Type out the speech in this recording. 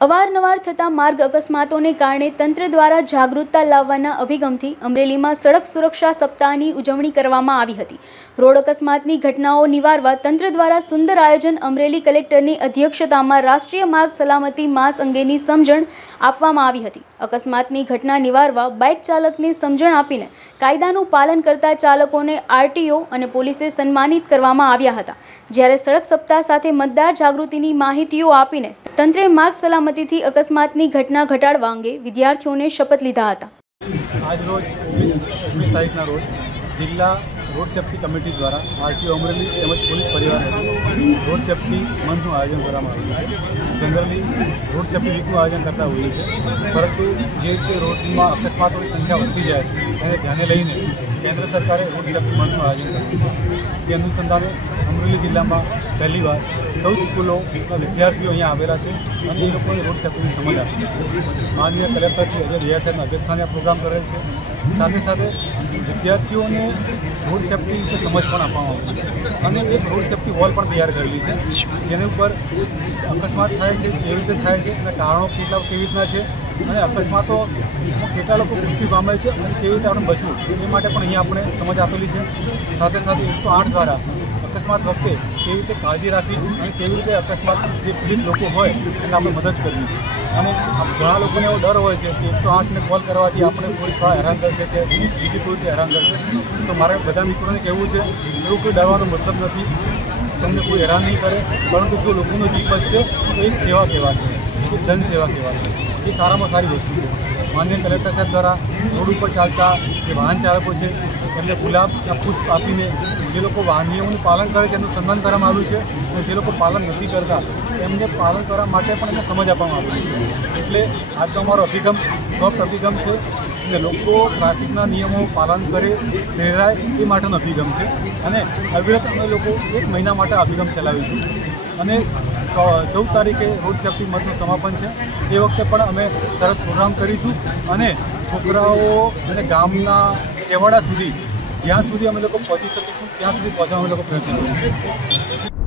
અવારનવાર થતા માર્ગ અકસ્માતોને કારણે તંત્ર દ્વારા જાગૃતતા લાવવાના અભિગમથી અમરેલીમાં સડક સુરક્ષા સપ્તાહની ઉજવણી કરવામાં આવી હતી। રોડ અકસ્માતની ઘટનાઓ નિવારવા તંત્ર દ્વારા સુંદર આયોજન અમરેલી કલેક્ટરની અધ્યક્ષતામાં રાષ્ટ્રીય માર્ગ સલામતી માસ અંગેની સમજણ આપવામાં આવી હતી। અકસ્માતની ઘટના નિવારવા બાઇક ચાલકને સમજણ આપીને કાયદાનું પાલન કરતા ચાલકોને આરટીઓ અને પોલીસે સન્માનિત કરવામાં આવ્યા હતા। જ્યારે સડક સપ્તાહ સાથે મતદાર જાગૃતિની માહિતીઓ આપીને તંત્રે માર્ગ સલામતીથી અકસ્માતની ઘટના ઘટાડવા અંગે વિદ્યાર્થીઓને શપથ લીધા હતા। આજ રોજ 19 તારીખના રોજ જિલ્લા રોડ સેફ્ટી કમિટી દ્વારા આરટીઓ અમરેલી તેમજ પોલીસ પરિવાર રોડ સેફ્ટી મંથનું આયોજન કરવામાં આવ્યું છે। જનરલી રોડ સેફ્ટી વીકનું આયોજન કરતા હોઈએ છીએ, પરંતુ જે રીતે રોડમાં અકસ્માતોની સંખ્યા વધતી જાય છે તેને ધ્યાને લઈને કેન્દ્ર સરકારે રોડ સેફ્ટી મંથનું આયોજન કર્યું છે। જે અનુસંધાને અમરેલી જિલ્લામાં પહેલીવાર 14 સ્કૂલોના વિદ્યાર્થીઓ અહીંયા આવેલા છે અને એ લોકોને રોડ સેફ્ટીની સમજ આપી છે। માનનીય કલેક્ટર શ્રી અજય રિયા સાહેબના અધ્યક્ષસ્થાને આ પ્રોગ્રામ કરેલ છે। સાથે સાથે વિદ્યાર્થીઓને રોડ સેફ્ટી વિશે સમજ પણ આપવામાં આવી છે અને એક રોડ સેફ્ટી વોલ પણ તૈયાર કરેલી છે, જેની ઉપર અકસ્માત થાય છે, કેવી રીતે થાય છે અને કારણો કેવી રીતના છે અને અકસ્માતો કેટલા લોકો મૃત્યુ પામે છે અને કેવી રીતે આપણે બચવું એ માટે પણ અહીંયા આપણે સમજ આપેલી છે। સાથે સાથે 108 દ્વારા અકસ્માત વખતે કેવી રીતે કાળજી રાખવી અને કેવી રીતે અકસ્માત જે પીડિત લોકો હોય એને આપણે મદદ કરવી। અને ઘણા લોકોને એવો ડર હોય છે કે 108ને કોલ કરવાથી આપણે પોલીસવાળા હેરાન કરશે કે બીજી કોઈ રીતે હેરાન કરશે, તો મારે બધા મિત્રોને કહેવું છે એવું કોઈ ડરવાનો મતલબ નથી। તમને કોઈ હેરાન નહીં કરે, પરંતુ જો લોકોનો જીવ બચશે તો એક સેવા કહેવાશે, એક જનસેવા કહેવાશે। એ સારામાં સારી વસ્તુ છે। માનનીય કલેક્ટર સાહેબ દ્વારા રોડ ઉપર ચાલતા જે વાહન ચાલકો છે એમને ગુલાબના પુષ્પ આપીને જે લોકો વાહન નિયમોનું પાલન કરે છે એનું સન્માન કરવામાં આવ્યું છે અને જે લોકો પાલન નથી કરતા એમને પાલન કરવા માટે પણ એમને સમજ આપવામાં આવેલી છે। એટલે આજનો અમારો અભિગમ સોફ્ટ અભિગમ છે અને લોકો ટ્રાફિકના નિયમો પાલન કરે, પ્રેરાય એ માટેનો અભિગમ છે અને અવિરત અમે લોકો 1 મહિના માટે અભિગમ ચલાવીશું અને 14 તારીખે રોડ સેફ્ટી મંથનું સમાપન છે। એ વખતે પણ અમે સરસ પ્રોગ્રામ કરીશું અને છોકરાઓ અને ગામના છેવાડા સુધી જ્યાં સુધી અમે લોકો પહોંચી શકીશું ત્યાં સુધી પહોંચવા અમે લોકો પ્રયત્ન કરીશું।